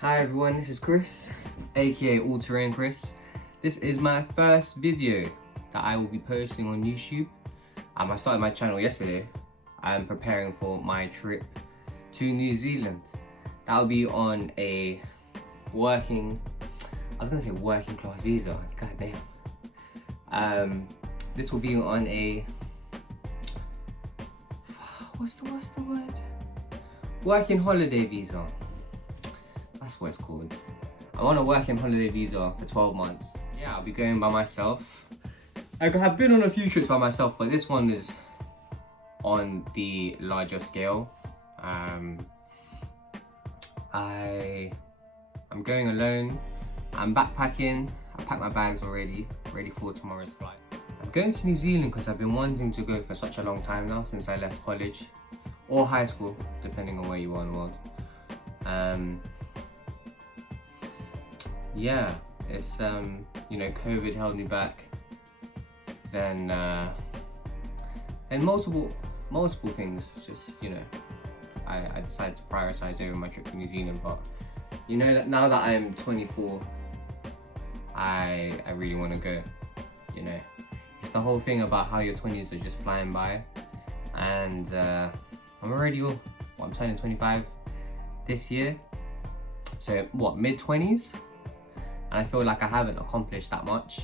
Hi everyone, this is Chris, aka All Terrain Chris. This is my first video that I will be posting on YouTube. I started my channel yesterday. I'm preparing for my trip to New Zealand. That'll be on a working class visa, god damn. This will be on a, what's the word? Working holiday visa. That's what it's called. I'm on a working holiday visa for 12 months. Yeah, I'll be going by myself. I have been on a few trips by myself, but this one is on the larger scale. I'm going alone. I'm backpacking. I packed my bags already, ready for tomorrow's flight. I'm going to New Zealand because I've been wanting to go for such a long time now, since I left college or high school, depending on where you are in the world. Yeah, it's COVID held me back. Then multiple things. Just I decided to prioritize over my trip to New Zealand. But that now that I'm 24, I really want to go. It's the whole thing about how your 20s are just flying by, and I'm turning 25 this year. So mid-20s. And I feel like I haven't accomplished that much.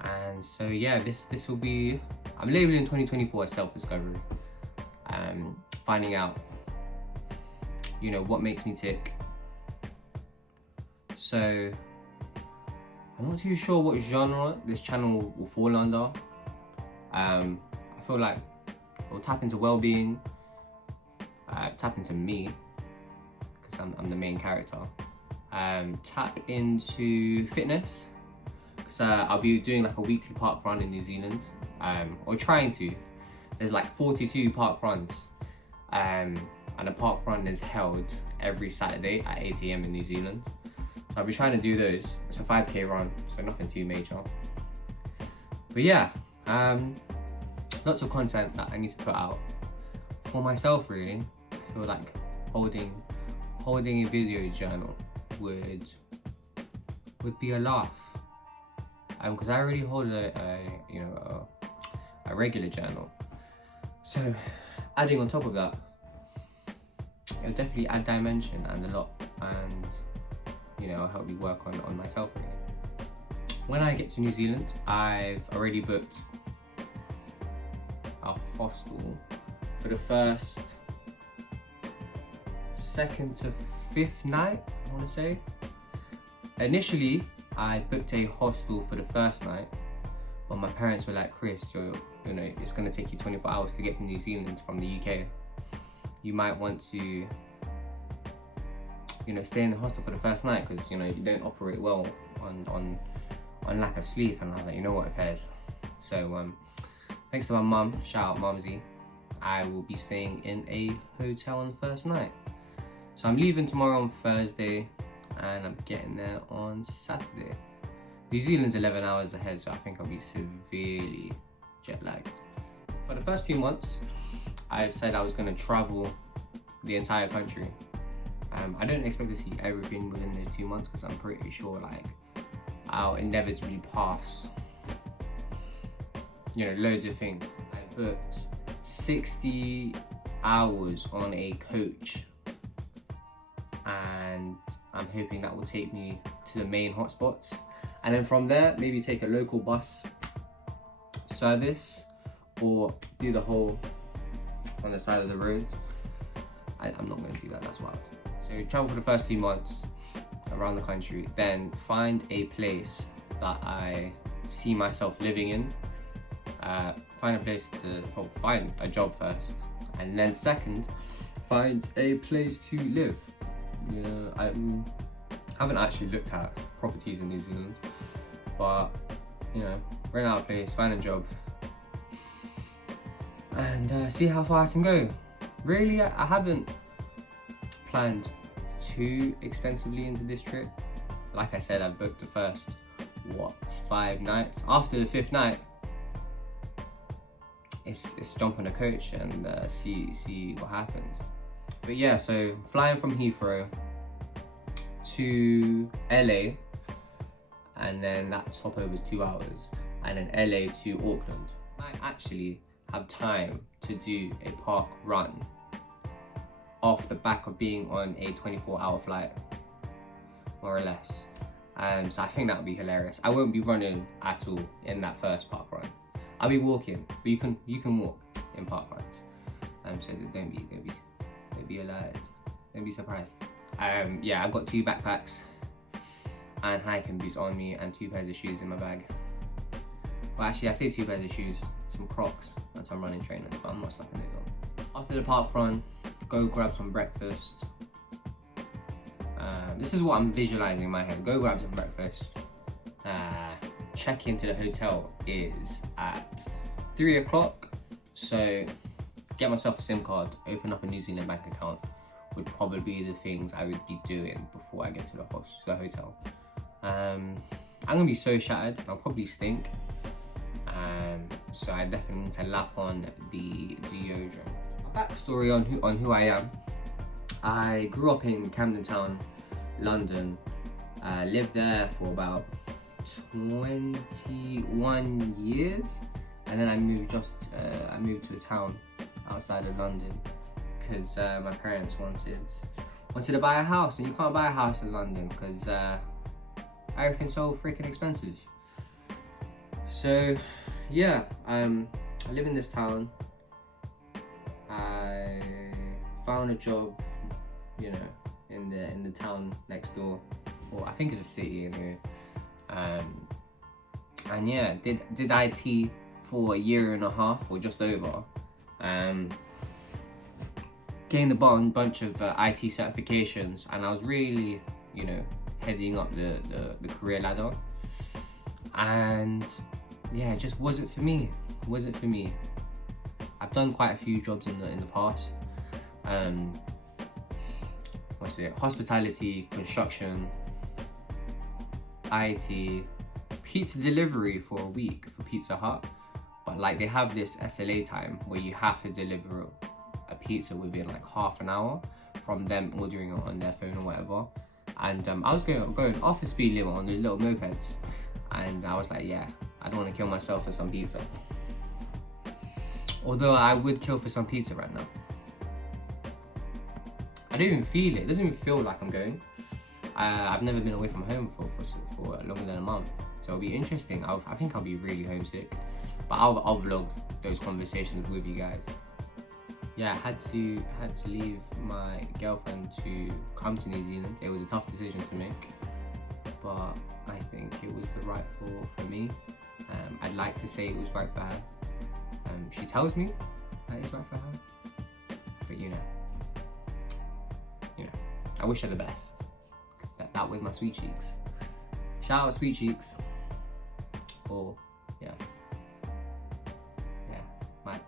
And so yeah, this will be, I'm labeling 2024 as self-discovery. Finding out, what makes me tick. So I'm not too sure what genre this channel will fall under. I feel like it will tap into well-being, tap into me, because I'm the main character. Tap into fitness, because I'll be doing like a weekly park run in New Zealand, or trying to. There's like 42 park runs, and a park run is held every Saturday at 8 AM in New Zealand. So I'll be trying to do those. It's a 5k run, so nothing too major. But yeah, lots of content that I need to put out for myself, really. I feel like holding a video journal would be a laugh, because I already hold a regular journal. So adding on top of that, it'll definitely add dimension and a lot, and it'll help me work on myself really. When I get to New Zealand, I've already booked a hostel for the first, second to fifth night, I want to say. Initially, I booked a hostel for the first night, but my parents were like, Chris, it's going to take you 24 hours to get to New Zealand from the UK. You might want to, stay in the hostel for the first night, because, you don't operate well on lack of sleep. And I was like, you know what, affairs. So, thanks to my mum, shout out Mumsy, I will be staying in a hotel on the first night. So I'm leaving tomorrow on Thursday, and I'm getting there on Saturday. New Zealand's 11 hours ahead, so I think I'll be severely jet lagged. For the first 2 months, I said I was going to travel the entire country. I don't expect to see everything within those 2 months, because I'm pretty sure I'll inevitably pass loads of things. I booked 60 hours on a coach, and I'm hoping that will take me to the main hotspots, and then from there maybe take a local bus service, or do the whole on the side of the roads. I'm not going to do that, that's wild. So travel for the first 2 months around the country, then find a place that I see myself living in. Find a job first, and then second, find a place to live. I haven't actually looked at properties in New Zealand, but rent out a place, find a job, and see how far I can go. Really, I haven't planned too extensively into this trip. Like I said, I've booked the first 5 nights. After the 5th night, it's jump on a coach and see what happens. But yeah, so flying from Heathrow, to LA, and then that stopover is 2 hours, and then LA to Auckland. I actually have time to do a park run off the back of being on a 24-hour flight, more or less. So I think that would be hilarious. I won't be running at all in that first park run. I'll be walking, but you can walk in park runs. So don't be alerted, don't be surprised. Yeah, I've got 2 backpacks and hiking boots on me and 2 pairs of shoes in my bag. Well, actually, I say 2 pairs of shoes, some Crocs and some running trainers, but I'm not slapping those on. After the park run, go grab some breakfast. This is what I'm visualizing in my head. Go grab some breakfast. Check into the hotel is at 3 o'clock. So get myself a SIM card, open up a New Zealand bank account would probably be the things I would be doing before I get to the hotel. I'm gonna be so shattered, I'll probably stink. So I definitely need to lap on the deodorant. A backstory on who I am. I grew up in Camden Town, London. Lived there for about 21 years, and then I moved to a town outside of London because my parents wanted to buy a house, and you can't buy a house in London because everything's so freaking expensive. So yeah, I live in this town. I found a job, you know, in the town next door, or I think it's a city anyway. And yeah, did IT for a year and a half or just over. Gained a bunch of IT certifications, and I was really, you know, heading up the career ladder. And yeah, it just wasn't for me. I've done quite a few jobs in the past. Hospitality, construction, IT, pizza delivery for a week for Pizza Hut. But like, they have this SLA time where you have to deliver a pizza within like half an hour from them ordering it on their phone or whatever. And I was going off the speed limit on the little mopeds, and I was like, yeah, I don't want to kill myself for some pizza. Although I would kill for some pizza right now. I don't even feel it. It doesn't even feel like I'm going. I've never been away from home for longer than a month, so it'll be interesting. I think I'll be really homesick, but I'll vlog those conversations with you guys. Yeah, I had to leave my girlfriend to come to New Zealand. It was a tough decision to make, but I think it was the right for me. I'd like to say it was right for her. She tells me that it's right for her, but you know, I wish her the best, because that was my sweet cheeks. Shout out Sweet Cheeks for I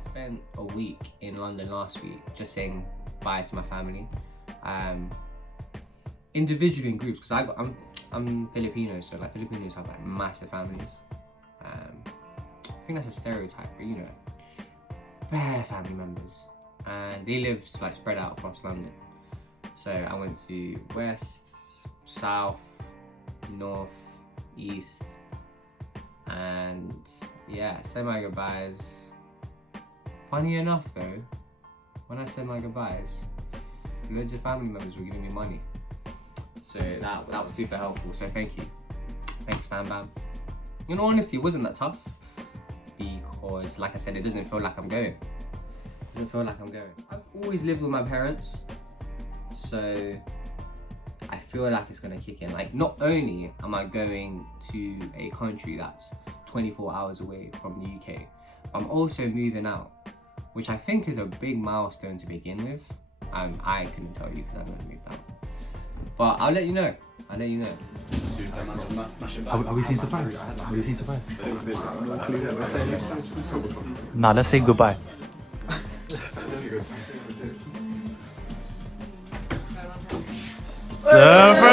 spent a week in London last week just saying bye to my family, individually in groups, because I'm Filipino, so like Filipinos have like massive families. I think that's a stereotype, but you know, bare family members, and they live like spread out across London. So I went to west, south, north, east, and yeah, said my goodbyes. Funny enough though, when I said my goodbyes, loads of family members were giving me money. So that was super helpful, so thank you. Thanks, Bam Bam. In all honesty, it wasn't that tough, because like I said, it doesn't feel like I'm going. I've always lived with my parents, so I feel like it's gonna kick in. Like, not only am I going to a country that's 24 hours away from the UK, I'm also moving out, which I think is a big milestone to begin with. I couldn't tell you because I've never moved out, but I'll let you know. Are we seeing surprise? Nah, let's say goodbye. Surprise!